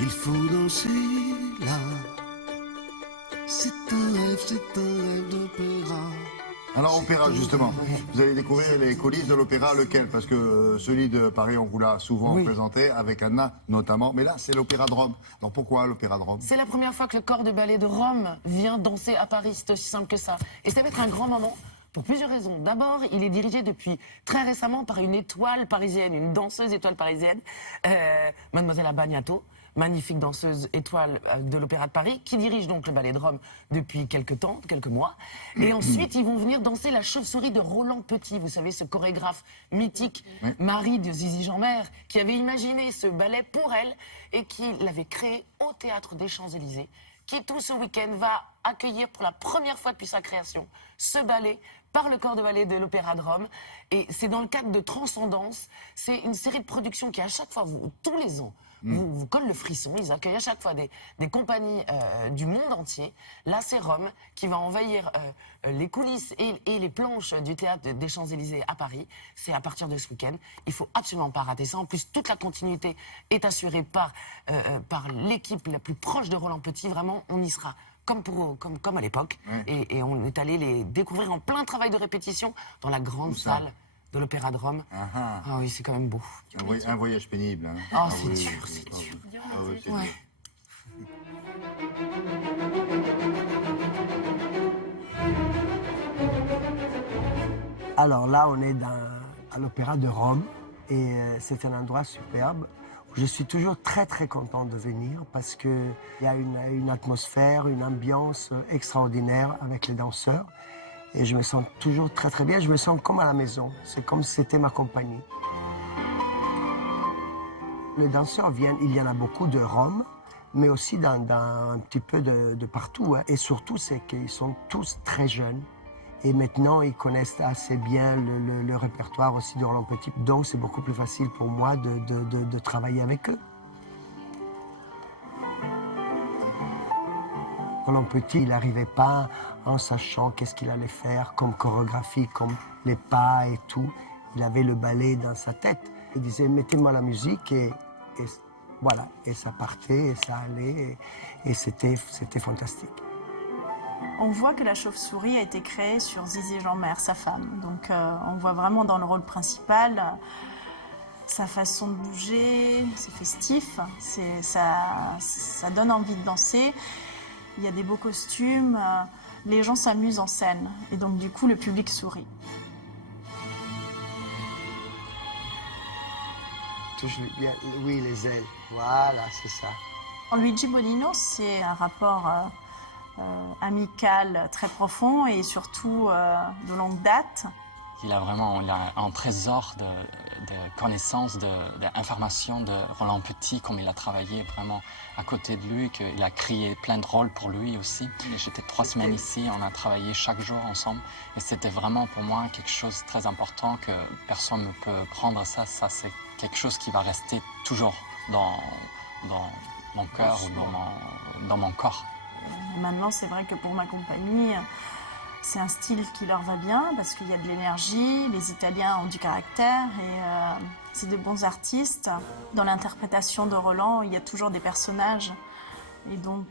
Il faut danser là. C'est un rêve d'opéra. Alors, opéra, justement. Vous allez découvrir les coulisses de l'opéra, lequel? Parce que celui de Paris, on vous l'a souvent présenté, avec Anna notamment. Mais là, c'est l'opéra de Rome. Alors, pourquoi l'opéra de Rome? C'est la première fois que le corps de ballet de Rome vient danser à Paris. C'est aussi simple que ça. Et ça va être un grand moment pour plusieurs raisons. D'abord, il est dirigé depuis très récemment par une étoile parisienne, une danseuse étoile parisienne, Mademoiselle Abagnato. Magnifique danseuse étoile de l'Opéra de Paris, qui dirige donc le ballet de Rome depuis quelques mois. Et ensuite, ils vont venir danser la chauve-souris de Roland Petit, vous savez, ce chorégraphe mythique, mari de Zizi Jeanmaire, qui avait imaginé ce ballet pour elle et qui l'avait créé au Théâtre des Champs-Élysées, qui tout ce week-end va accueillir pour la première fois depuis sa création ce ballet par le corps de ballet de l'Opéra de Rome. Et c'est dans le cadre de Transcendance. C'est une série de productions qui, à chaque fois, tous les ans, vous colle le frisson. Ils accueillent à chaque fois des compagnies du monde entier. Là, c'est Rome qui va envahir les coulisses et les planches du Théâtre des Champs-Élysées à Paris. C'est à partir de ce week-end. Il faut absolument pas rater ça. En plus, toute la continuité est assurée par l'équipe la plus proche de Roland Petit. Vraiment, on y sera. Comme à l'époque. Et on est allé les découvrir en plein travail de répétition dans la grande salle de l'Opéra de Rome. Ah oui, c'est quand même beau. Un voyage pénible. Hein. Ah, c'est dur, c'est dur. Ah oui, c'est Ouais. Alors là, on est à l'Opéra de Rome et c'est un endroit superbe. Je suis toujours très très content de venir parce qu'il y a une atmosphère, une ambiance extraordinaire avec les danseurs. Et je me sens toujours très très bien, je me sens comme à la maison. C'est comme si c'était ma compagnie. Les danseurs viennent, il y en a beaucoup de Rome, mais aussi un petit peu de partout. Hein. Et surtout, c'est qu'ils sont tous très jeunes. Et maintenant, ils connaissent assez bien le répertoire aussi de Roland Petit. Donc, c'est beaucoup plus facile pour moi de travailler avec eux. Roland Petit, il n'arrivait pas en sachant qu'est-ce qu'il allait faire comme chorégraphie, comme les pas et tout. Il avait le ballet dans sa tête. Il disait, mettez-moi la musique et voilà. Et ça partait, et ça allait, et c'était fantastique. On voit que la chauve-souris a été créée sur Zizi Jeanmaire, sa femme. Donc on voit vraiment dans le rôle principal sa façon de bouger, c'est festif, ça donne envie de danser. Il y a des beaux costumes, les gens s'amusent en scène. Et donc du coup, le public sourit. Touche bien, oui, les ailes, voilà, c'est ça. Luigi Bonino, c'est un rapport amical très profond et surtout de longue date. Il a un trésor de connaissances, d'informations de Roland Petit, comme il a travaillé vraiment à côté de lui, qu'il a créé plein de rôles pour lui aussi. J'étais 3 semaines ici, on a travaillé chaque jour ensemble et c'était vraiment pour moi quelque chose de très important que personne ne peut prendre ça. Ça, c'est quelque chose qui va rester toujours dans mon cœur ou dans mon corps. Et maintenant, c'est vrai que pour ma compagnie, c'est un style qui leur va bien parce qu'il y a de l'énergie, les Italiens ont du caractère et c'est de bons artistes. Dans l'interprétation de Roland, il y a toujours des personnages et donc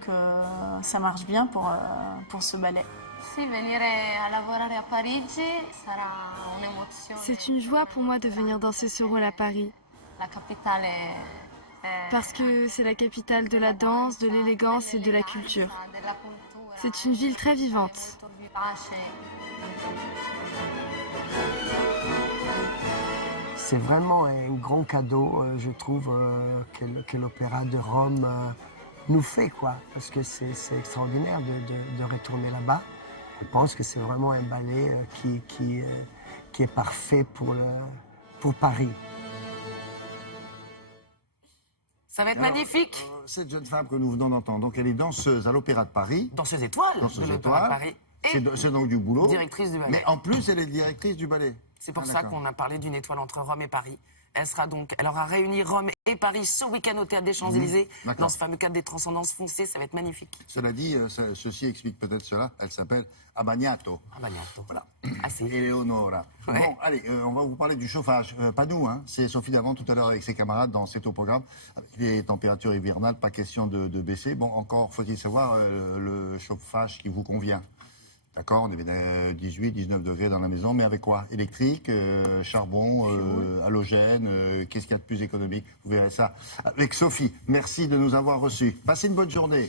ça marche bien pour ce ballet. C'est une joie pour moi de venir danser ce rôle à Paris. Parce que c'est la capitale de la danse, de l'élégance et de la culture. C'est une ville très vivante. C'est vraiment un grand cadeau, je trouve, que l'Opéra de Rome nous fait, quoi. Parce que c'est extraordinaire de retourner là-bas. Je pense que c'est vraiment un ballet qui est parfait pour Paris. Ça va être magnifique. Cette jeune femme que nous venons d'entendre, donc elle est danseuse à l'Opéra de Paris. Danseuse étoile de l'Opéra de Paris. C'est donc du boulot. Directrice du ballet. Mais en plus, elle est directrice du ballet. C'est pour ça qu'on a parlé d'une étoile entre Rome et Paris. Elle aura réuni Rome et Paris ce week-end au Théâtre des Champs-Élysées, d'accord. dans ce fameux cadre des transcendances foncées. Ça va être magnifique. Cela dit, ceci explique peut-être cela. Elle s'appelle Abagnato. Abagnato. Voilà. Assez. Eleonora. Ouais. Bon, allez, on va vous parler du chauffage. Pas nous, hein. C'est Sophie Davant tout à l'heure avec ses camarades dans C'est au programme. Avec les températures hivernales, pas question de baisser. Bon, encore faut-il savoir le chauffage qui vous convient. D'accord, on est 18, 19 degrés dans la maison, mais avec quoi? Électrique, charbon, halogène, qu'est-ce qu'il y a de plus économique? Vous verrez ça avec Sophie. Merci de nous avoir reçus. Passez une bonne journée.